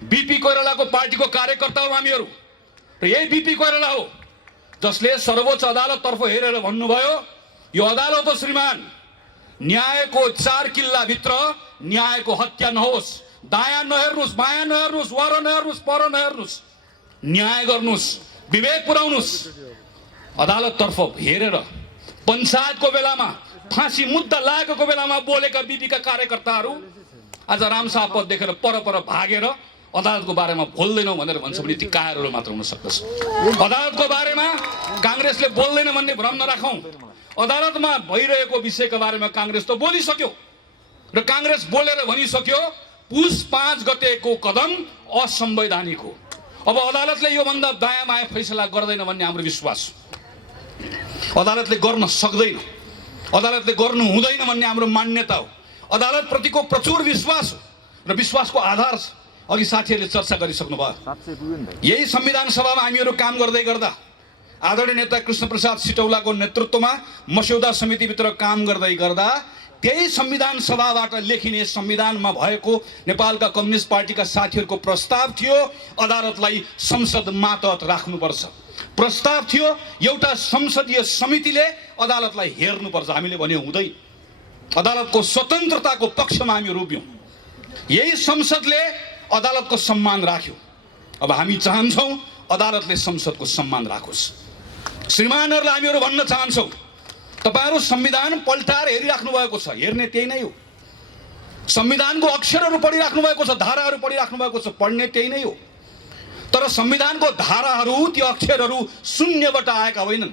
BP कोइरालाको पार्टीको कार्यकर्ता हो हामीहरू र यही बीपी कोइराला हो जसले सर्वोच्च अदालततर्फ हेरेर भन्नुभयो यो अदालत हो श्रीमान, न्यायको 4 किल्लाभित्र न्यायको हत्या नहोस्, दायाँ नहेर्नुस्, बायाँ नहेर्नुस्, वर नहेर्नुस्, पर नहेर्नुस्, न्याय गर्नुस्, विवेक पुर्याउनुस्। अदालततर्फ हेरेर पञ्चायतको बेलामा फाँसी मुद्दा लागेको बेलामा बोलेका बीपीका कार्यकर्ताहरू आज रामशाह पद देखेर पर भागेर अदालतको बारेमा बोल्दैनौ भनेर भन्छ भने ती कायरहरू मात्र हुन सक्दछ। अदालतको बारेमा कांग्रेसले बोल्दैन भन्ने भ्रम नराखौं। अदालतमा भइरहेको विषयको बारेमा कांग्रेस त बोलिसक्यो र कांग्रेस बोलेर भनिसक्यो पुस 5 गतेको कदम असंवैधानिक हो। अब अदालतले यो भन्दा दायाँ बायाँ फैसला गर्दैन भन्ने हाम्रो विश्वास। अदालतले गर्न सक्दैन, अदालतले गर्नु हुँदैन भन्ने हाम्रो मान्यता हो। अदालत प्रतिको प्रचुर विश्वास हो र विश्वासको आधार छ। अघि साथीहरूले चर्चा गरिसक्नु भयो। यही संविधान सभामा हामीहरू काम गर्दै गर्दा आदरणीय नेता कृष्णप्रसाद सिटौलाको नेतृत्वमा मस्यौदा समितिभित्र काम गर्दै गर्दा त्यही संविधान सभाबाट लेखिने संविधानमा भएको नेपालका कम्युनिस्ट पार्टीका साथीहरूको प्रस्ताव थियो अदालतलाई संसद मातहत राख्नुपर्छ। प्रस्ताव थियो एउटा संसदीय समितिले अदालतलाई हेर्नुपर्छ। हामीले भने हुँदैन, अदालतको स्वतन्त्रताको पक्षमा हामी उभियौं। यही संसदले अदालतको सम्मान राख्यो। अब हामी चाहन्छौं अदालतले संसदको सम्मान राखोस्। श्रीमानहरूलाई हामीहरू भन्न चाहन्छौं तपाईहरु संविधान पल्टाएर हेरिराख्नु भएको छ, हेर्ने त्यही नै हो। संविधानको अक्षरहरू पढिराख्नु भएको छ, धाराहरू पढिराख्नु भएको छ, पढ्ने त्यही नै हो। तर संविधानको धाराहरू त्यो अक्षरहरू शून्यबाट आएका होइनन्।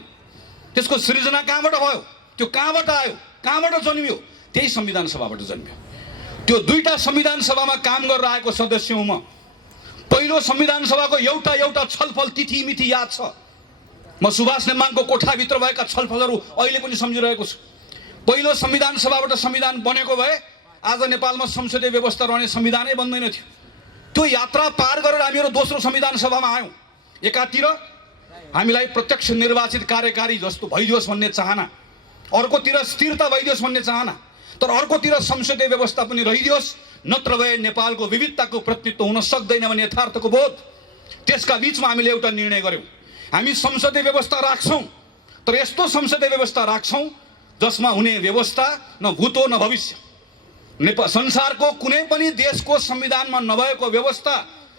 त्यसको सृजना कहाँबाट भयो, त्यो कहाँबाट आयो, कहाँबाट जन्मियो? त्यही संविधान सभाबाट जन्मियो। त्यो दुईटा संविधान सभामा काम गरेर आएको सदस्य हुँ म। पहिलो संविधान सभाको एउटा छलफल तिथिमिति याद छ। म सुभाष नेमाङको कोठाभित्र भएका छलफलहरू अहिले पनि सम्झिरहेको छु। पहिलो संविधान सभाबाट संविधान बनेको भए आज नेपालमा संसदीय व्यवस्था रहने संविधानै बन्दैन थियो। त्यो यात्रा पार गरेर हामीहरू दोस्रो संविधान सभामा आयौँ। एकातिर हामीलाई प्रत्यक्ष निर्वाचित कार्यकारी जस्तो भइदियोस् भन्ने चाहना, अर्कोतिर स्थिरता भइदियोस् भन्ने चाहना, तर अर्कोतिर संसदीय व्यवस्था पनि रहिदियोस्, नत्र भए नेपालको विविधताको प्रतिनिधित्व हुन सक्दैन भन्ने यथार्थको बोध। त्यसका बीचमा हामीले एउटा निर्णय गर्यौं, हामी संसदीय व्यवस्था राख्छौं, तर यस्तो संसदीय व्यवस्था राख्छौं जसमा हुने व्यवस्था न भूत हो न भविष्य। नेपाल संसारको कुनै पनि देशको संविधानमा नभएको व्यवस्था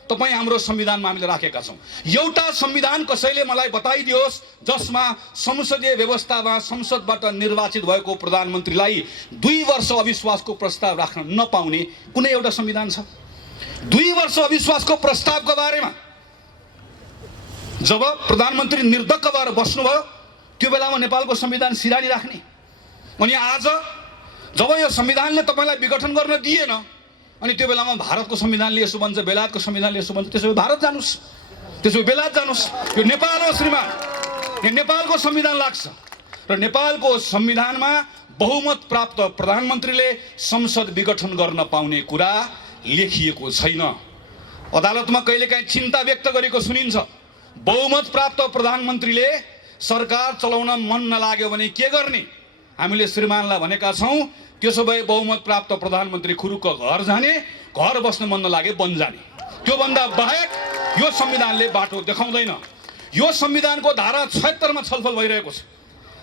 तपाई हाम्रो संविधानमा हामीले राखेका छौं। एउटा संविधान कसैले मलाई बताइदियोस् जसमा संसदीय व्यवस्थामा संसदबाट निर्वाचित भएको प्रधानमन्त्रीलाई 2 वर्ष अविश्वासको प्रस्ताव राख्न नपाउने कुनै एउटा संविधान छ? 2 वर्ष अविश्वासको प्रस्तावको बारेमा जब प्रधानमन्त्री निर्धक्क भएर बस्नुभयो त्यो बेलामा नेपालको संविधान सिरानी राख्ने, अनि आज जब यो संविधानले तपाईलाई विघटन गर्न दिएन अनि त्यो बेलामा भारतको संविधानले यसो भन्छ, बेलायतको संविधानले यसो भन्छ, त्यसो भए भारत जानुस्, त्यसो भए बेलायत जानुस्। यो नेपाल हो श्रीमान, यो नेपालको संविधान लाग्छ र नेपालको संविधानमा बहुमत प्राप्त प्रधानमन्त्रीले संसद विघटन गर्न पाउने कुरा लेखिएको छैन। अदालतमा कहिलेकाहीँ चिन्ता व्यक्त गरेको सुनिन्छ, बहुमत प्राप्त प्रधानमन्त्रीले सरकार चलाउन मन नलाग्यो भने के गर्ने? हामीले श्रीमानलाई भनेका छौं त्यसो भए बहुमत प्राप्त प्रधानमन्त्री खुरुक्क घर जाने, घर बस्न मन नलागे वन जाने। त्यो भन्दा बाहेक यो संविधानले बाटो देखाउँदैन। यो संविधानको धारा 76 मा छलफल भइरहेको छ।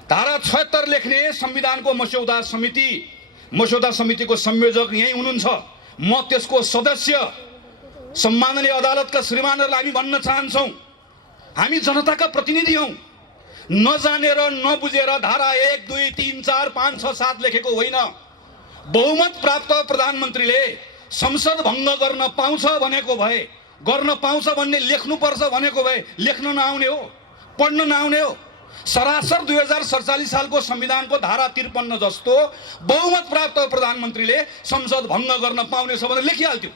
धारा 76 लेख्ने संविधानको मस्यौदा समितिको संयोजक यही हुनुहुन्छ, म त्यसको सदस्य। सम्माननीय अदालतका श्रीमानहरूलाई हामी भन्न चाहन्छौं हामी जनताका प्रतिनिधि हौं। नजानेर नबुझेर धारा 1 2 3 4 5 6 7 लेखेको होइन। बहुमत प्राप्त प्रधानमन्त्रीले संसद भङ्ग गर्न पाउँछ भनेको भए, गर्न पाउँछ भन्ने लेख्नुपर्छ भनेको भए लेख्न नआउने हो, पढ्न नआउने हो। सरासर 2047 सालको संविधानको धारा 53 जस्तो बहुमत प्राप्त प्रधानमन्त्रीले संसद भङ्ग गर्न पाउने छ भनेर लेखिहाल्थ्यो।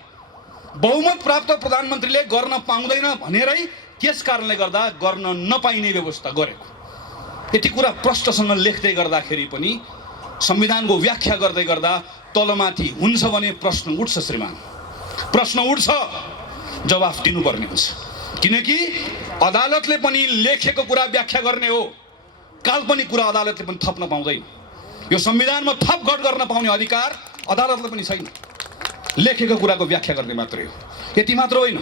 बहुमत प्राप्त प्रधानमन्त्रीले गर्न पाउँदैन भनेरै त्यस कारणले गर्दा गर्न नपाइने व्यवस्था गरेको। यति कुरा प्रष्टसँग लेख्दै गर्दाखेरि पनि संविधानको व्याख्या गर्दै गर्दा तलमाथि हुन्छ भने प्रश्न उठ्छ श्रीमान, प्रश्न उठ्छ, जवाफ दिनुपर्ने हुन्छ। किनकि अदालतले पनि लेखेको कुरा व्याख्या गर्ने हो, काल्पनिक कुरा अदालतले पनि थप्न पाउँदैन। यो संविधानमा थपघट गर्न पाउने अधिकार अदालतले पनि छैन, लेखेको कुराको व्याख्या गर्ने मात्रै हो। यति मात्र होइन,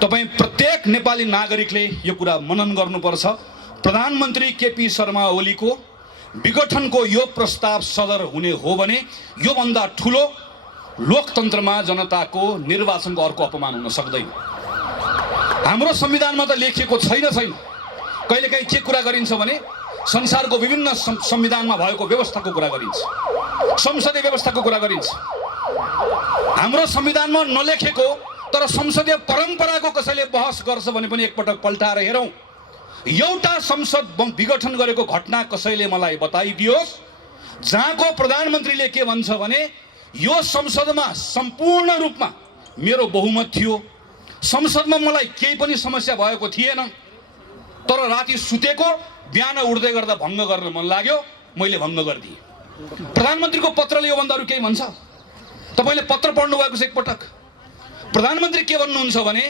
तपाईँ प्रत्येक नेपाली नागरिकले यो कुरा मनन गर्नुपर्छ। प्रधानमन्त्री केपी शर्मा ओलीको विघटनको यो प्रस्ताव सदर हुने हो भने योभन्दा ठुलो लोकतन्त्रमा जनताको निर्वाचनको अर्को अपमान हुन सक्दैन। हाम्रो संविधानमा त लेखिएको छैन। कहिलेकाहीँ के कुरा गरिन्छ भने संसारको विभिन्न संविधानमा भएको व्यवस्थाको कुरा गरिन्छ, संसदीय व्यवस्थाको कुरा गरिन्छ। हाम्रो संविधानमा नलेखेको तर संसदीय परम्पराको कसैले बहस गर्छ भने पनि एकपटक पल्टाएर हेरौँ। एउटा संसद विघटन गरेको घटना कसैले मलाई बताइदियोस् जहाँको प्रधानमन्त्रीले के भन्छ भने यो संसदमा सम्पूर्ण रूपमा मेरो बहुमत थियो, संसदमा मलाई केही पनि समस्या भएको थिएन, तर राति सुतेको बिहान उठ्दै गर्दा भङ्ग गर्न मन लाग्यो, मैले भङ्ग गरिदिएँ। प्रधानमन्त्रीको पत्रले योभन्दा अरू केही भन्छ? तपाईँले पत्र पढ्नु भएको छ एकपटक? प्रधानमन्त्री के भन्नुहुन्छ भने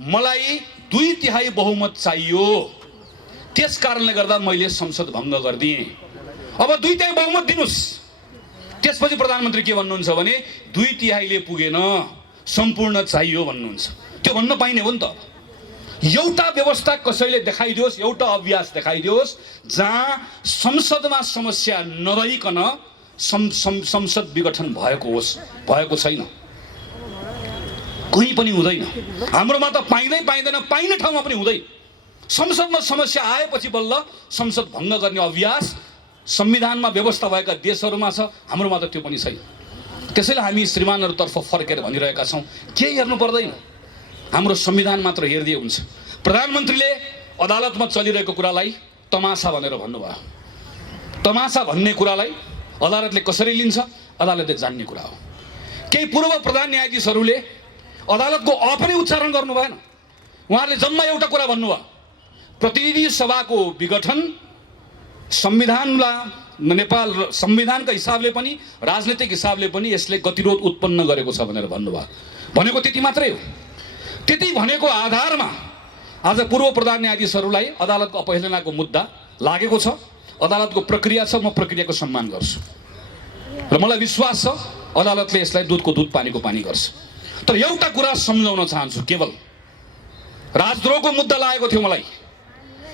मलाई 2/3 बहुमत चाहियो, त्यस कारणले गर्दा मैले संसद भङ्ग गरिदिएँ। अब 2/3 बहुमत दिनुहोस्। त्यसपछि प्रधानमन्त्री के भन्नुहुन्छ भने 2/3ले पुगेन, सम्पूर्ण चाहियो भन्नुहुन्छ। त्यो भन्न पाइने हो नि त। एउटा व्यवस्था कसैले देखाइदियोस्, एउटा अभ्यास देखाइदियोस् जहाँ संसदमा समस्या नरहिकन संसद विघटन भएको होस्। भएको छैन, कहीँ पनि हुँदैन। हाम्रोमा त पाइँदैन, पाइने ठाउँमा पनि हुँदैन। संसदमा समस्या आएपछि बल्ल संसद भङ्ग गर्ने अभ्यास संविधानमा व्यवस्था भएका देशहरूमा छ, हाम्रोमा त त्यो पनि छैन। त्यसैले हामी श्रीमानहरूतर्फ फर्केर भनिरहेका छौँ, केही हेर्नु पर्दैन, हाम्रो संविधान मात्र हेरिदिए हुन्छ। प्रधानमन्त्रीले अदालतमा चलिरहेको कुरालाई तमासा भनेर भन्नुभयो। तमासा भन्ने कुरालाई अदालतले कसरी लिन्छ, अदालतले जान्ने कुरा हो। केही पूर्व प्रधान न्यायाधीशहरूले अदालतको अ पनि उच्चारण गर्नु भएन। उहाँहरूले जम्मा एउटा कुरा भन्नुभयो, प्रतिनिधि सभाको विघटन संविधानलाई नेपाल संविधानका हिसाबले पनि राजनीतिक हिसाबले पनि यसले गतिरोध उत्पन्न गरेको छ भनेर भन्नुभयो। भनेको त्यति मात्रै हो। त्यति भनेको आधारमा आज पूर्व प्रधान न्यायाधीशहरूलाई अदालतको अपहेलनाको मुद्दा लागेको छ। अदालतको प्रक्रिया छ, म प्रक्रियाको सम्मान गर्छु र मलाई विश्वास छ अदालतले यसलाई दुधको दुध पानीको पानी गर्छ। तर एउटा कुरा सम्झाउन चाहन्छु, केवल राजद्रोहको मुद्दा लागेको थियो मलाई।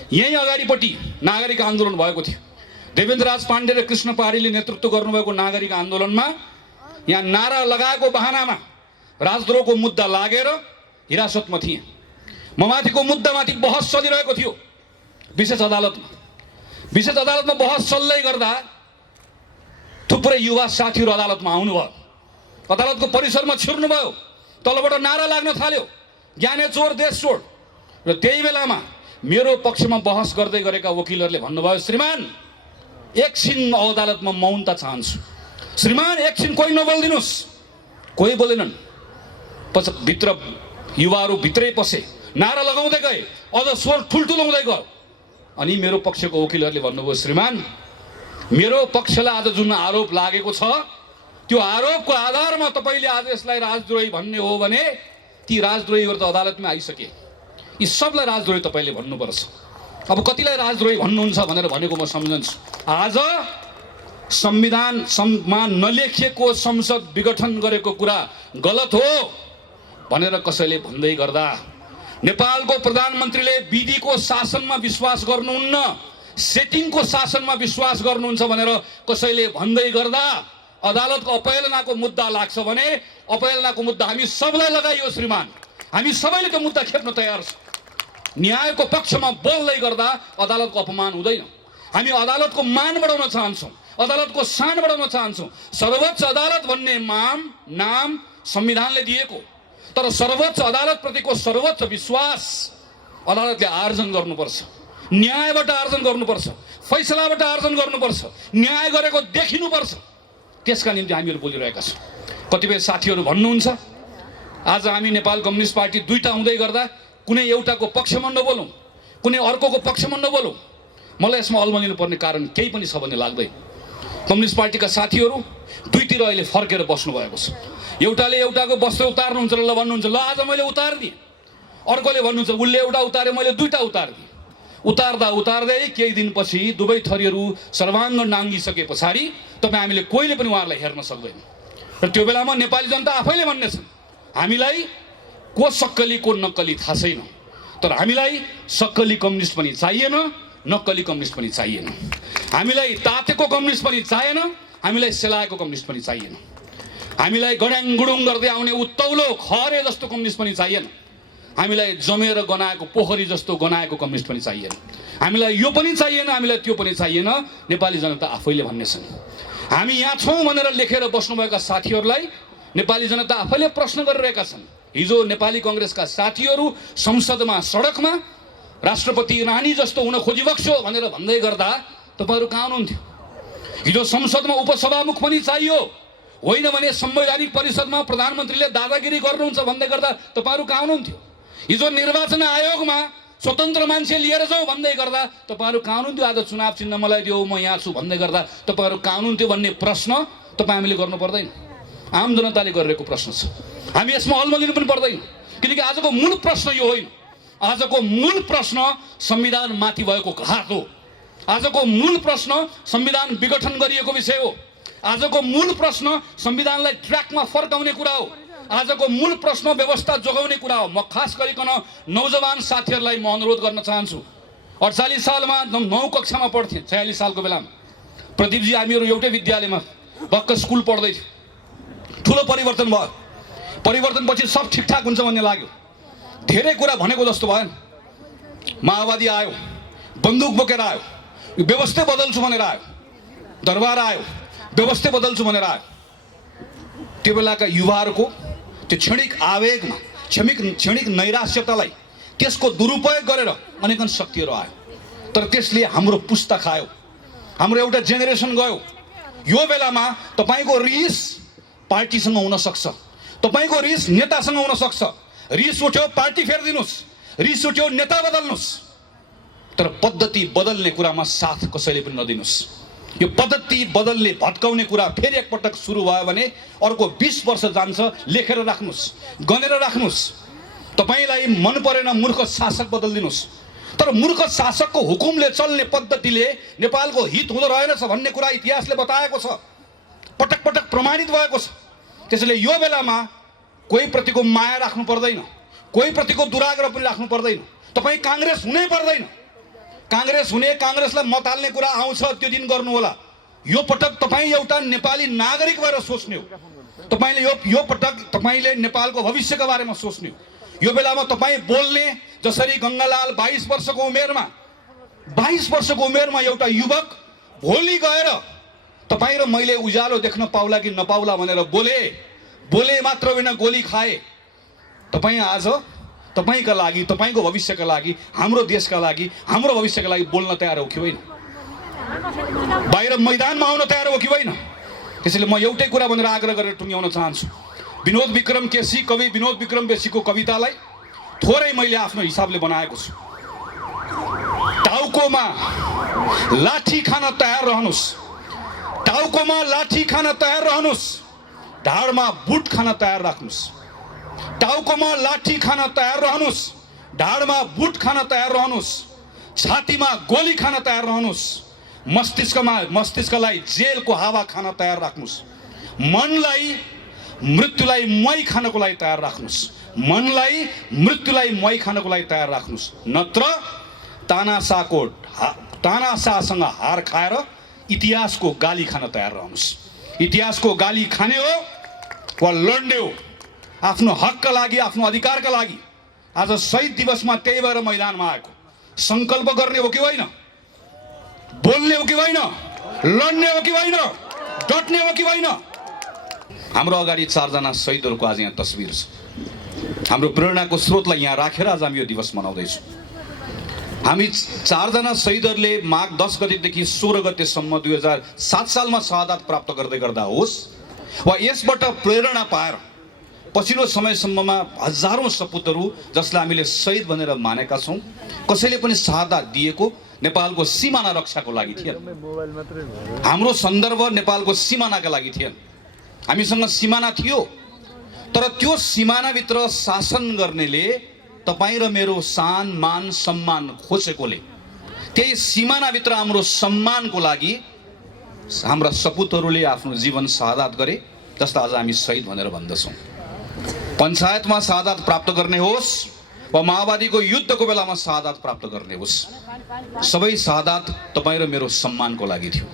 यही अगाडिपट्टि नागरिक आन्दोलन भएको थियो। देवेन्द्रराज पाण्डे र कृष्ण पहाडीले नेतृत्व गर्नुभएको नागरिक आन्दोलनमा यहाँ नारा लगाएको बहानामा राजद्रोहको मुद्दा लागेर हिरासतमा थिए। म माथिको मुद्दामाथि बहस चलिरहेको थियो विशेष अदालतमा। विशेष अदालतमा बहस चल्दै गर्दा थुप्रै युवा साथीहरू अदालतमा आउनुभयो, अदालतको परिसरमा छिर्नुभयो, तलबाट नारा लाग्न थाल्यो, ज्ञाने चोर देश छोड। र त्यही बेलामा मेरो पक्षमा बहस गर्दै गरेका वकिलहरूले भन्नुभयो, श्रीमान एकछिन अदालतमा मौनता चाहन्छु, श्रीमान एकछिन कोही नबोलिदिनुहोस्। कोही बोलेनन्। भित्र युवाहरू भित्रै पसे, नारा लगाउँदै गए, अझ स्वर ठुल्ठुलो हुँदै गयो। अनि मेरो पक्षको वकिलहरूले भन्नुभयो, श्रीमान मेरो पक्षलाई आज जुन आरोप लागेको छ त्यो आरोपको आधारमा तपाईँले आज यसलाई राजद्रोही भन्ने हो भने ती राजद्रोहीहरू त अदालतमा आइसके। यी सबलाई राजद्रोही तपाईँले भन्नुपर्छ। अब कतिलाई राजद्रोही भन्नुहुन्छ भनेर भनेको म सम्झन्छु। आज संविधानमा नलेखिएको संसद विघटन गरेको कुरा गलत हो भनेर कसैले भन्दै गर्दा, नेपालको प्रधानमन्त्रीले विधिको शासनमा विश्वास गर्नुहुन्न, सेटिङको शासनमा विश्वास गर्नुहुन्छ भनेर कसैले भन्दै गर्दा अदालतको अपहेलनाको मुद्दा लाग्छ भने अपहेलनाको मुद्दा हामी सबलाई लगाइयो श्रीमान। हामी सबैले त्यो मुद्दा खेप्न तयार छौँ। न्यायको पक्षमा बोल्दै गर्दा अदालतको अपमान हुँदैन। हामी अदालतको मान बढाउन चाहन्छौँ, अदालतको शान बढाउन चाहन्छौँ। सर्वोच्च अदालत भन्ने नाम संविधानले दिएको, तर सर्वोच्च अदालतप्रतिको सर्वोच्च विश्वास अदालतले आर्जन गर्नुपर्छ, न्यायबाट आर्जन गर्नुपर्छ, फैसलाबाट आर्जन गर्नुपर्छ, न्याय गरेको देखिनुपर्छ। त्यसका निम्ति हामीहरू बोलिरहेका छौँ। कतिपय साथीहरू भन्नुहुन्छ आज हामी नेपाल कम्युनिस्ट पार्टी दुईटा हुँदै गर्दा कुनै एउटाको पक्षमा नबोलौँ, कुनै अर्कोको पक्षमा नबोलौँ। मलाई यसमा अल्मलिनु पर्ने कारण केही पनि छ भन्ने लाग्दैन। कम्युनिस्ट पार्टीका साथीहरू दुईतिर अहिले फर्केर बस्नु भएको छ। एउटाले एउटाको वस्त्र उतार्नुहुन्छ र ल भन्नुहुन्छ, ल आज मैले उतारिदिएँ। अर्कोले भन्नुहुन्छ उसले एउटा उतारे मैले दुईटा उतारिदिएँ। उतार्दा उतार्दै केही दिनपछि दुवै थरीहरू सर्वाङ्ग नाङ्गिसके पछाडि तपाईँ हामीले कोहीले पनि उहाँहरूलाई हेर्न सक्दैन। र त्यो बेलामा नेपाली जनता आफैले भन्नेछन् हामीलाई को सक्कली को नक्कली थाहा छैन, तर हामीलाई सक्कली कम्युनिस्ट पनि चाहिएन, नक्कली कम्युनिस्ट पनि चाहिएन। हामीलाई तातेको कम्युनिस्ट पनि चाहिएन, हामीलाई सेलाएको कम्युनिस्ट पनि चाहिएन। हामीलाई गड्याङ गुडुङ गर्दै आउने उत्तौलो खरे जस्तो कम्युनिस्ट पनि चाहिएन। हामीलाई जमेर गनाएको पोखरी जस्तो गनाएको कम्युनिस्ट पनि चाहिएन। हामीलाई यो पनि चाहिएन, हामीलाई त्यो पनि चाहिएन। नेपाली जनता आफैले भन्ने छन्। हामी यहाँ छौँ भनेर लेखेर बस्नुभएका साथीहरूलाई नेपाली जनता आफैले प्रश्न गरिरहेका छन्। हिजो नेपाली कांग्रेसका साथीहरू संसदमा सडकमा राष्ट्रपति रानी जस्तो हुन खोजिबक्स्यो भनेर भन्दै गर्दा तपाईहरु कहाँ हुनुहुन्थ्यो? हिजो संसदमा उपसभामुख पनि चाहियो, होइन भने संवैधानिक परिषदमा प्रधानमन्त्रीले दादागिरी गर्नुहुन्छ भन्दै गर्दा तपाईहरु कहाँ हुनुहुन्थ्यो? हिजो निर्वाचन आयोगमा स्वतन्त्र मान्छे लिएर जाऊ भन्दै गर्दा तपाईहरु कहाँ हुनुहुन्थ्यो? आज चुनाव चिन्ह मलाई दियो, म यहाँ छु भन्दै गर्दा तपाईहरु कहाँ हुनुहुन्थ्यो भन्ने प्रश्न तपाई हामीले गर्नु पर्दैन। आम जनताले गरिरहेको प्रश्न छ। हामी यसमा अलमलिनु पनि पर्दैन, किनकि आजको मूल प्रश्न यो होइन। आजको मूल प्रश्न संविधान माथि भएको घात हो। आजको मूल प्रश्न संविधान विघटन गरिएको विषय हो। आजको मूल प्रश्न संविधानलाई ट्र्याकमा फर्काउने कुरा हो। आजको मूल प्रश्न व्यवस्था जोगाउने कुरा हो। म खास गरिकन नौजवान साथीहरूलाई म अनुरोध गर्न चाहन्छु। 48 सालमा 9 कक्षामा पढ्थेँ, 46 सालको बेलामा प्रदीपजी हामीहरू एउटै विद्यालयमा भक्क स्कुल पढ्दै थियौँ। ठुलो परिवर्तन भयो। परिवर्तनपछि सब ठिकठाक हुन्छ भन्ने लाग्यो। धेरै कुरा भनेको जस्तो भएन। माओवादी आयो, बन्दुक बोकेर आयो, व्यवस्था बदल्छु भनेर आयो, दरबार आयो, व्यवस्था बदल्छु भनेर आयो। त्यो बेलाका युवाहरूको त्यो क्षणिक आवेगमा, क्षणिक नैराश्यतालाई त्यसको दुरुपयोग गरेर अनेकन शक्तिहरू आयो। तर त्यसले हाम्रो पुस्ता खायो, हाम्रो एउटा जेनेरेसन गयो। यो बेलामा तपाईको रिस पार्टीसँग हुन सक्छ, तपाईको रिस नेतासँग हुन सक्छ। रिस उठ्यो पार्टी फेर्दिनुस्, रिस उठ्यो नेता बदल्नुस्, तर पद्धति बदल्ने कुरामा साथ कसैले पनि नदिनुस्। यो पद्धति बदल्ने भत्काउने कुरा फेरि एकपटक सुरु भयो भने अर्को 20 वर्ष जान्छ। लेखेर राख्नुस्, गनेर राख्नुस्। तपाईलाई मन परेन मूर्ख शासक बदल्दिनुस्, तर मूर्ख शासकको हुकुमले चल्ने पद्धतिले नेपालको हित हुँदो रहेनछ भन्ने कुरा इतिहासले बताएको छ, पटक पटक प्रमाणित भएको छ। त्यसैले यो बेलामा कोही प्रतिको माया राख्नु पर्दैन, कोही प्रतिको दुराग्रह पनि राख्नु पर्दैन। तपाई कांग्रेस हुनै पर्दैन। कांग्रेस हुने, कांग्रेसलाई मत हाल्ने कुरा आउँछ त्यो दिन गर्नु होला। यो पटक तपाई एउटा नेपाली नागरिक भएर सोच्ने हो। तपाईले यो पटक तपाईले नेपालको भविष्यको बारेमा सोच्ने हो। यो बेलामा तपाई बोल्ने जसरी गंगालाल 22 वर्षको उमेरमा एउटा युवक भोलि गएर तपाई र मैले उज्यालो देख्न पाउला कि नपाउला भनेर बोले मात्र होइन गोली खाए। तपाई आज तपाईका लागि, तपाईको भविष्यका लागि, हाम्रो देशका लागि, हाम्रो भविष्यका लागि बोल्न तयार हो कि होइन? बाहिर मैदानमा आउन तयार हो कि होइन? त्यसैले म एउटै कुरा भनेर आग्रह गरेर टुङ्ग्याउन चाहन्छु। विनोद विक्रम केसी, कवि विनोद विक्रम केसीको कवितालाई थोरै मैले आफ्नो हिसाबले बनाएको छु। टाउकोमा लाठी खान तयार रहनुस्, टाउकोमा लाठी खान तयार रहनुस्, ढाडमा बुट खान तयार राख्नुस्। टाउकोमा लाठी खान तयार रहनुस्, ढाडमा बुट खान तयार रहनुस्, छातीमा गोली खान तयार रहनुस्, मस्तिष्कलाई जेलको हावा खान तयार राख्नुस्, मनलाई मृत्युलाई मई खानको लागि तयार राख्नुस्, मनलाई मृत्युलाई मई खानको लागि तयार राख्नुस्। नत्र तानाशाहसँग हार खाएर इतिहासको गाली खान तयार रहनुस्। इतिहासको गाली खाने हो वा लड्ने हो आफ्नो हकका लागि, आफ्नो अधिकारका लागि। आज शहीद दिवसमा त्यही भएर मैदानमा आएको। संकल्प गर्ने हो कि होइन? बोल्ने हो कि होइन? लड्ने हो कि होइन? डट्ने हो कि होइन? हाम्रो अगाडि 4 जना शहीदहरूको आज यहाँ तस्बिर छ। हाम्रो प्रेरणाको स्रोतलाई यहाँ राखेर आज हामी यो दिवस मनाउँदैछौँ। हामी 4 जना शहीदहरूले माघ 10 गतेदेखि 16 गतेसम्म 2007 सालमा शहादत प्राप्त गर्दै गर्दा होस् वा यसबाट प्रेरणा पाएर पछिल्लो समयसम्ममा हजारौं सपुतहरू जसलाई हामीले शहीद भनेर मानेका छौं, कसैले पनि शहादत दिएको नेपालको सीमाना रक्षाको लागि थिएन। हाम्रो सन्दर्भ नेपालको सीमानाका लागि थिएन। हामीसँग सिमाना थियो, तर त्यो सिमानाभित्र शासन गर्नेले तपाईं र मेरो सान मान सम्मान खोजेकोले त्यही सिमानाभित्र हाम्रो सम्मानको लागि हाम्रा सपुतहरूले आफ्नो जीवन शहादत गरे, जसलाई आज हामी शहीद भनेर भन्दछौं। पञ्चायतमा शहादत प्राप्त गर्ने होस् वा माओवादीको युद्धको बेलामा शहादत प्राप्त गर्ने होस्, सबै शहादत तपाईँ र मेरो सम्मानको लागि थियो,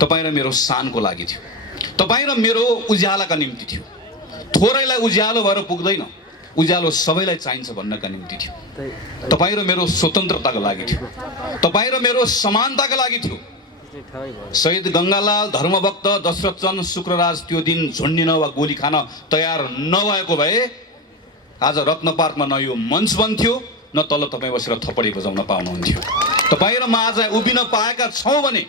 तपाईँ र मेरो शानको लागि थियो, तपाईँ र मेरो उज्यालोका निम्ति थियो। थोरैलाई उज्यालो भएर पुग्दैन, उज्यालो सबैलाई चाहिन्छ भन्नका निम्ति थियो। तपाईँ र मेरो स्वतन्त्रताको लागि थियो, तपाईँ र मेरो समानताका लागि थियो। शहीद गङ्गालाल, धर्मभक्त दशरथचन्द्र शुक्रराज त्यो दिन झुन्डिन वा गोली खान तयार नभएको भए आज रत्न पार्कमा न यो मञ्च बन्थ्यो, न तल तपाईँ बसेर थपडी बजाउन पाउनुहुन्थ्यो। तपाईँ र म आज उभिन पाएका छौँ भने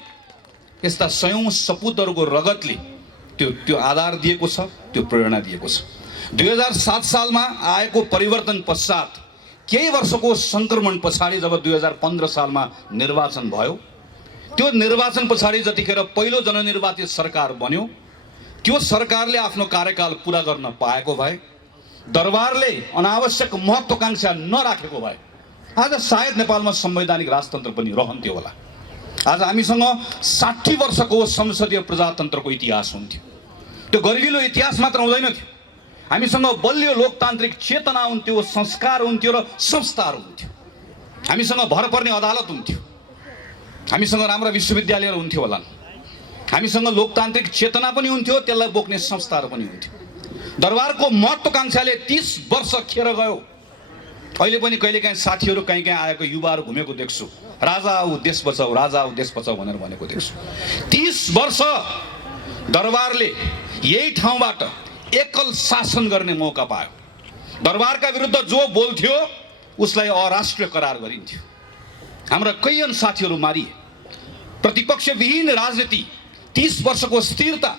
यस्ता सयौं सपुतहरूको रगतले त्यो आधार दिएको छ, त्यो प्रेरणा दिएको छ। 2007 सालमा आएको परिवर्तन पश्चात केही वर्षको सङ्क्रमण पछाडि जब 2015 सालमा निर्वाचन भयो, त्यो निर्वाचन पछाडि जतिखेर पहिलो जननिर्वाचित सरकार बन्यो, त्यो सरकारले आफ्नो कार्यकाल पुरा गर्न पाएको भए, दरबारले अनावश्यक महत्त्वाकांक्षा नराखेको भए आज सायद नेपालमा संवैधानिक राजतन्त्र पनि रहन्थ्यो होला। आज हामीसँग 60 वर्षको संसदीय प्रजातन्त्रको इतिहास हुन्थ्यो। त्यो गरिलो इतिहास मात्र हुँदैन थियो, हामीसँग बलियो लोकतान्त्रिक चेतना हुन्थ्यो, संस्कार हुन्थ्यो र संस्थाहरू हुन्थ्यो। हामीसँग भरपर्ने अदालत हुन्थ्यो, हामीसँग राम्रा विश्वविद्यालयहरू हुन्थ्यो होला, हामीसँग लोकतान्त्रिक चेतना पनि हुन्थ्यो, त्यसलाई बोक्ने संस्थाहरू पनि हुन्थ्यो। दरबारको महत्त्वाकांक्षाले 30 वर्ष खेर गयो। अहिले पनि कहिलेकाहीँ साथीहरू कहीँ आएको युवाहरू घुमेको देख्छु, राजा आऊ देश बचाऊ, राजा आऊ देश बचाऊ भनेर भनेको देख्छु। 30 वर्ष दरबारले यही ठाउँबाट एकल शासन गर्ने मौका पायो। दरबारका विरुद्ध जो बोल्थ्यो उसलाई अराष्ट्रिय करार गरिन्थ्यो। हाम्रा कैयन साथीहरू मारिए। प्रतिपक्षविहीन राजनीति, 30 वर्षको स्थिरता,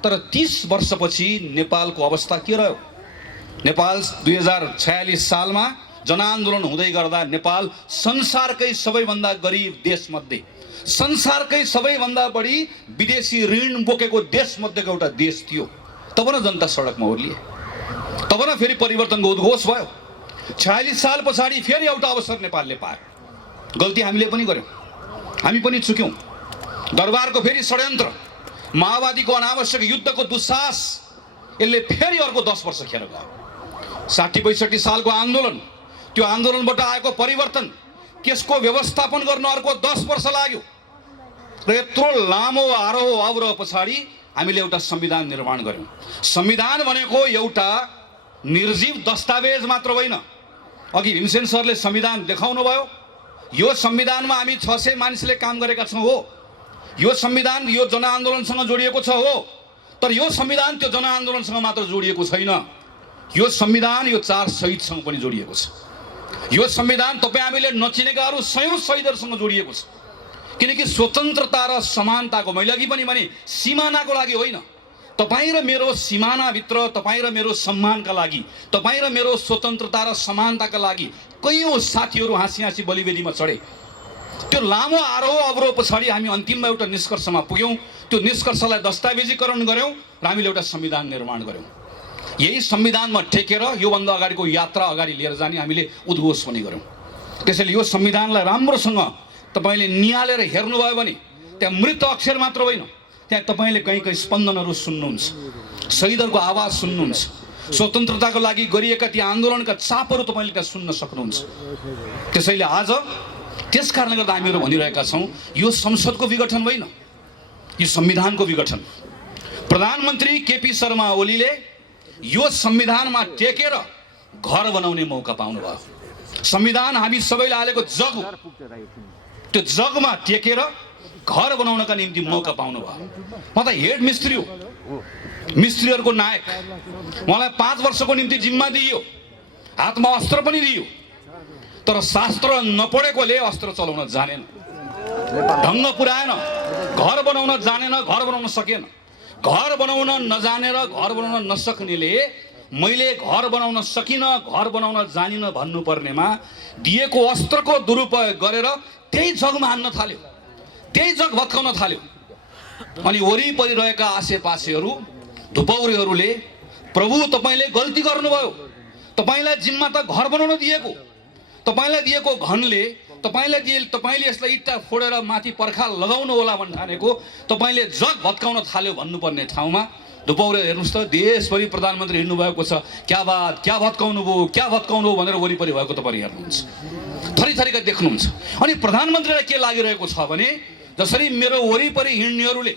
तर 30 वर्षपछि नेपालको अवस्था के रह्यो? नेपाल 2046 सालमा जनआन्दोलन हुँदै गर्दा नेपाल संसारकै सबैभन्दा गरिब देशमध्ये, संसारकै सबैभन्दा बढी विदेशी ऋण बोकेको देशमध्येको एउटा देश थियो। तब न जनता सडकमा ओर्लिए, तब न फेरि परिवर्तनको उद्घोष भयो। 46 साल पछाडि फेरि एउटा अवसर नेपालले पायो। गल्ती हामीले पनि गर्यौँ, हामी पनि चुक्यौँ। दरबारको फेरि षड्यन्त्र, माओवादीको अनावश्यक युद्धको दुस्साहस, यसले फेरि अर्को 10 वर्ष खेर गयो। 60-65 सालको आन्दोलन, त्यो आन्दोलनबाट आएको परिवर्तन, त्यसको व्यवस्थापन गर्न अर्को 10 वर्ष लाग्यो। र यत्रो लामो आरोह अवरोह पछाडि हामीले एउटा संविधान निर्माण गर्यौँ। संविधान भनेको एउटा निर्जीव दस्तावेज मात्र होइन। अघि भीमसेन सरले संविधान देखाउनु भयो, यो संविधानमा हामी 600 मानिसले काम गरेका छौँ हो, यो संविधान यो जनआन्दोलनसँग जोडिएको छ हो, तर यो संविधान त्यो जनआन्दोलनसँग मात्र जोडिएको छैन। यो संविधान यो 4 शहीदसँग पनि जोडिएको छ। यो संविधान तपाईँ हामीले नचिनेका अरू सयौं शहीदहरूसँग जोडिएको छ। किनकि स्वतन्त्रता र समानताको, मैले अघि पनि भने सिमानाको लागि होइन, तपाईँ र मेरो सिमानाभित्र, तपाईँ र मेरो सम्मानका लागि, तपाईँ र मेरो स्वतन्त्रता र समानताका लागि कैयौं साथीहरू हाँसी हाँसी बलिवेदीमा चढे। त्यो लामो आरोह अवरोह पछाडि हामी अन्तिममा एउटा निष्कर्षमा पुग्यौँ। त्यो निष्कर्षलाई दस्तावेजीकरण गऱ्यौँ र हामीले एउटा संविधान निर्माण गऱ्यौँ। यही संविधानमा टेकेर योभन्दा अगाडिको यात्रा अगाडि लिएर जाने हामीले उद्घोष पनि गऱ्यौँ। त्यसैले यो संविधानलाई राम्रोसँग तपाईँले निहालेर हेर्नुभयो भने त्यहाँ मृत अक्षर मात्र होइन, त्यहाँ तपाईँले कहीँ कहीँ स्पन्दनहरू सुन्नुहुन्छ, शहीदहरूको आवाज सुन्नुहुन्छ, स्वतन्त्रताको लागि गरिएका ती आन्दोलनका चापहरू तपाईँले त्यहाँ सुन्न सक्नुहुन्छ। त्यसैले आज त्यस कारणले गर्दा हामीहरू भनिरहेका छौँ, यो संसदको विघटन होइन, यो संविधानको विघटन। प्रधानमन्त्री केपी शर्मा ओलीले यो संविधानमा टेकेर घर बनाउने मौका पाउनुभयो। संविधान हामी सबैले हालेको जग हो, त्यो जगमा टेकेर घर बनाउनका निम्ति मौका पाउनुभयो। म त हेड मिस्त्री हो, मिस्त्रीहरूको नायक। मलाई 5 वर्षको निम्ति जिम्मा दिइयो, हातमा अस्त्र पनि दिइयो, तर शास्त्र नपढेकोले अस्त्र चलाउन जानेन, ढङ्ग पुर्याएन, घर बनाउन जानेन, घर बनाउन सकेन। घर बनाउन नजानेर घर बनाउन नसक्नेले मैले घर बनाउन सकिनँ, घर बनाउन जानिनँ भन्नुपर्नेमा दिएको अस्त्रको दुरुपयोग गरेर त्यही जगमा हान्न थाल्यो, त्यही जग भत्काउन थाल्यो। अनि वरिपरि रहेका आसेपासेहरू, धुपौरीहरूले प्रभु तपाईँले गल्ती गर्नुभयो, तपाईँलाई जिम्मा त घर बनाउन दिएको, तपाईँलाई दिएको घनले तपाईँले यसलाई इट्टा फोडेर माथि पर्खाल लगाउनु होला भन्ने ठानेको, तपाईँले जग भत्काउन थाल्यो भन्नुपर्ने ठाउँमा दुपौरे हेर्नुहोस् त देशभरि प्रधानमन्त्री हिँड्नु भएको छ, क्या भत्काउनु भयो भनेर वरिपरि भएको तपाईँ हेर्नुहुन्छ, थरीथरीका देख्नुहुन्छ। अनि प्रधानमन्त्रीलाई के लागिरहेको छ भने जसरी मेरो वरिपरि हिँड्नेहरूले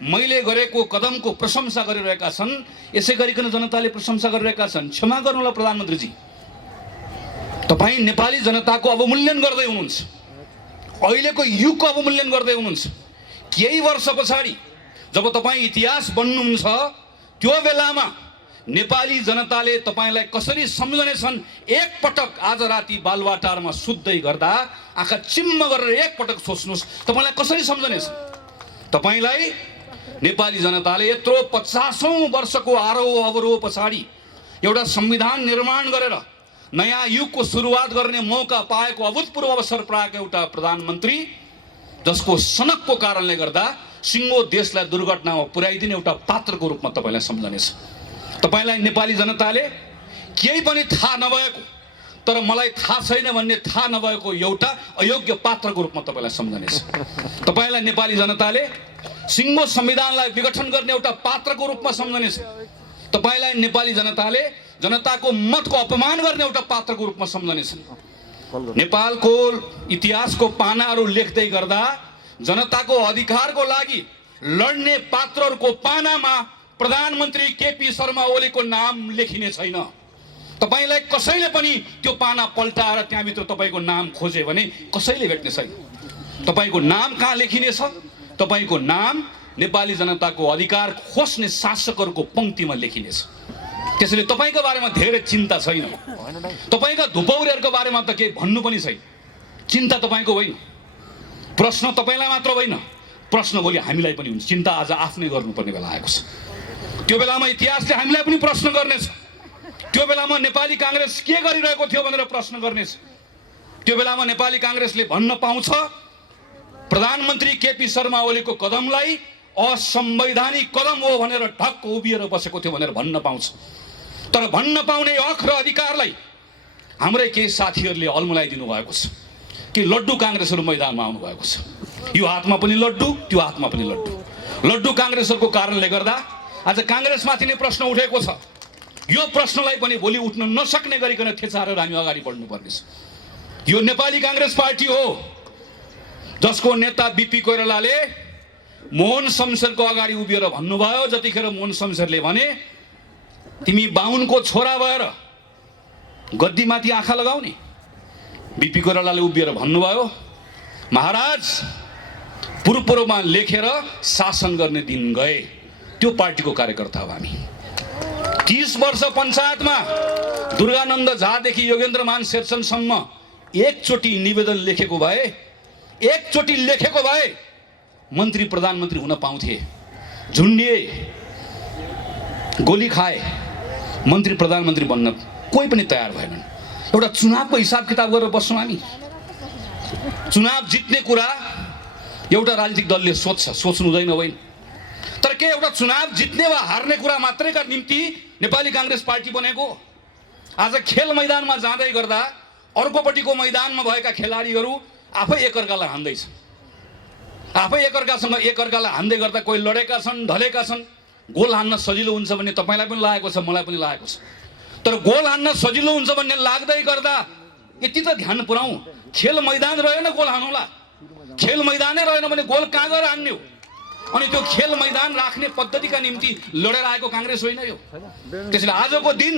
मैले गरेको कदमको प्रशंसा गरिरहेका छन्, यसै गरिकन जनताले प्रशंसा गरिरहेका छन्। क्षमा गर्नुहोला प्रधानमन्त्रीजी, तपाईँ नेपाली जनताको अवमूल्यन गर्दै हुनुहुन्छ, अहिलेको युगको अवमूल्यन गर्दै हुनुहुन्छ। केही वर्ष पछाडि जब तपाईँ इतिहास बन्नुहुन्छ त्यो बेलामा नेपाली जनताले तपाईँलाई कसरी सम्झनेछन्, एकपटक आज राति बालुवाटारमा सुत्दै गर्दा आँखा चिम्म गरेर एकपटक सोच्नुहोस् तपाईँलाई कसरी सम्झनेछ। तपाईँलाई नेपाली जनताले यत्रो 50औं वर्षको आरोह अवरोह पछाडि एउटा संविधान निर्माण गरेर नयाँ युगको सुरुवात गर्ने मौका पाएको, अभूतपूर्व अवसर पाएको एउटा प्रधानमन्त्री जसको सनकको कारणले गर्दा सिङ्गो देशलाई दुर्घटनामा पुर्याइदिने एउटा पात्रको रूपमा तपाईँलाई सम्झनेछ। तपाईँलाई नेपाली जनताले केही पनि थाहा नभएको तर मलाई थाहा छैन भन्ने थाहा नभएको एउटा अयोग्य पात्रको रूपमा तपाईँलाई सम्झनेछ। तपाईँलाई नेपाली जनताले सिङ्गो संविधानलाई विघटन गर्ने एउटा पात्रको रूपमा सम्झनेछ। तपाईँलाई नेपाली जनताले जनताको मतको अपमान गर्ने एउटा पात्रको रूपमा सम्झनेछ। नेपालको इतिहासको पानाहरू लेख्दै गर्दा जनताको अधिकारको लागि लड्ने पात्रहरूको पानामा प्रधानमन्त्री केपी शर्मा ओलीको नाम लेखिने छैन। तपाईलाई कसैले पनि त्यो पाना पल्टाएर त्यहाँभित्र तपाईँको नाम खोजे भने कसैले भेट्ने छैन। तपाईँको नाम कहाँ लेखिनेछ? तपाईँको नाम नेपाली जनताको अधिकार खोज्ने शासकहरूको पंक्तिमा लेखिनेछ। त्यसैले तपाईँको बारेमा धेरै चिन्ता छैन। तपाईँका धुपौरेहरूको बारेमा त केही भन्नु पनि छैन। चिन्ता तपाईँको होइन, प्रश्न तपाईँलाई मात्र होइन, प्रश्न भोलि हामीलाई पनि हुन्छ। चिन्ता आज आफ्नै गर्नुपर्ने बेला आएको छ। त्यो बेलामा इतिहासले हामीलाई पनि प्रश्न गर्नेछ। त्यो बेलामा नेपाली काङ्ग्रेस के गरिरहेको थियो भनेर प्रश्न गर्नेछ। त्यो बेलामा नेपाली काङ्ग्रेसले भन्न पाउँछ प्रधानमन्त्री केपी शर्मा ओलीको कदमलाई असंवैधानिक कदम हो भनेर ढक्क उभिएर बसेको थियो भनेर भन्न पाउँछ। तर भन्न पाउने हक र अधिकारलाई हाम्रै केही साथीहरूले अल्मलाइदिनु भएको छ कि लड्डु काङ्ग्रेसहरू मैदानमा आउनु भएको छ। यो हातमा पनि लड्डु, त्यो हातमा पनि लड्डु। लड्डु काङ्ग्रेसहरूको कारणले गर्दा आज काङ्ग्रेसमाथि नै प्रश्न उठेको छ। यो प्रश्नलाई पनि भोलि उठ्न नसक्ने गरिकन थेचारेर हामी अगाडि बढ्नुपर्नेछ। यो नेपाली काङ्ग्रेस पार्टी हो जसको नेता बीपी कोइरालाले मोहन शमशेरको अगाडि उभिएर भन्नुभयो, जतिखेर मोहन शमशेरले भने तिमी बाहुनको छोरा भएर गद्दीमाथि आँखा लगाउने, बीपी कोइरालाले उभिएर भन्नुभयो महाराज पूर्वमा लेखेर शासन गर्ने दिन गए। त्यो पार्टीको कार्यकर्ता हो हामी। 30 वर्ष पञ्चायतमा दुर्गानन्द झादेखि योगेन्द्रमान शेरचनसम्म एकचोटि निवेदन लेखेको भए, एकचोटि लेखेको भए मन्त्री प्रधानमन्त्री हुन पाउँथे। झुन्डिए, गोली खाए, मन्त्री प्रधानमन्त्री बन्न कोही पनि तयार भएनन्। एउटा चुनावको हिसाब किताब गरेर बस्छौँ हामी। चुनाव जित्ने कुरा एउटा राजनीतिक दलले सोच्नु हुँदैन होइन। तर के एउटा चुनाव जित्ने वा हार्ने कुरा मात्रैका निम्ति नेपाली काङ्ग्रेस पार्टी बनेको? आज खेल मैदानमा जाँदै गर्दा अर्कोपट्टिको मैदानमा भएका खेलाडीहरू आफै एकअर्कालाई हान्दैछ। आफै एकअर्कालाई हान्दै गर्दा कोही लडेका छन्, ढलेका छन्। गोल हान्न सजिलो हुन्छ भन्ने तपाईँलाई पनि लागेको छ, मलाई पनि लागेको छ। तर गोल हान्न सजिलो हुन्छ भन्ने लाग्दै गर्दा यति त ध्यान पुऱ्याउँ, खेल मैदान रहेन गोल हान्नुला। खेल मैदानै रहेन भने गोल कहाँ गएर हान्ने हो? अनि त्यो खेल मैदान राख्ने पद्धतिका निम्ति लडेर आएको काङ्ग्रेस होइन यो। त्यसैले आजको दिन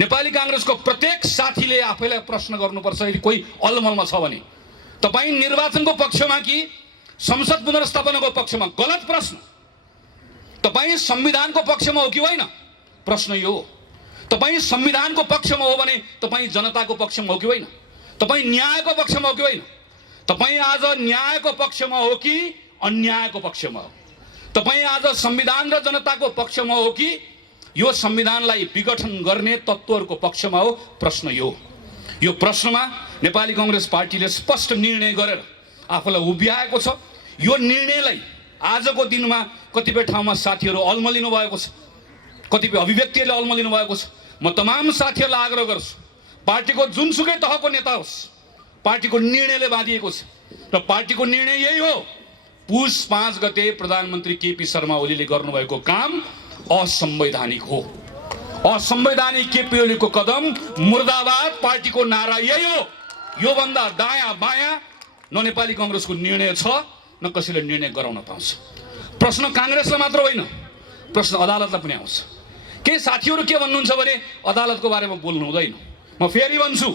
नेपाली काङ्ग्रेसको प्रत्येक साथीले आफैलाई प्रश्न गर्नुपर्छ, यदि कोही अलमलमा छ भने तपाईँ निर्वाचनको पक्षमा कि संसद पुनर्स्थापनाको पक्षमा? गलत प्रश्न। तपाईँ संविधानको पक्षमा हो कि होइन? प्रश्न यो हो। तपाईँ संविधानको पक्षमा हो भने तपाईँ जनताको पक्षमा हो कि होइन? तपाईँ न्यायको पक्षमा हो कि होइन? तपाईँ आज न्यायको पक्षमा हो कि अन्यायको पक्षमा हो? तपाईँ आज संविधान र जनताको पक्षमा हो कि यो संविधानलाई विघटन गर्ने तत्त्वहरूको पक्षमा हो? प्रश्न यो प्रश्नमा नेपाली काङ्ग्रेस पार्टीले स्पष्ट निर्णय गरेर आफूलाई उभ्याएको छ। यो निर्णयलाई आजको दिनमा कतिपय ठाउँमा साथीहरू अल्मलिनु भएको छ, कतिपय अभिव्यक्तिहरूले अल्मलिनु भएको छ। म तमाम साथीहरूलाई आग्रह गर्छु, पार्टीको जुनसुकै तहको नेता होस्, पार्टीको निर्णयले बाँधिएको छ र पार्टीको निर्णय यही हो। पुस 5 गते प्रधानमन्त्री केपी शर्मा ओलीले गर्नुभएको काम असंवैधानिक हो। असंवैधानिक केपी ओलीको कदम मुर्दाबाद पार्टीको नारा यही हो। योभन्दा दायाँ बायाँ न नेपाली कांग्रेसको निर्णय छ न कसैले निर्णय गराउन पाउँछ। प्रश्न कांग्रेसलाई मात्र होइन, प्रश्न अदालतलाई पनि आउँछ। केही साथीहरू के भन्नुहुन्छ भने अदालतको बारेमा बोल्नु हुँदैन। म फेरि भन्छु,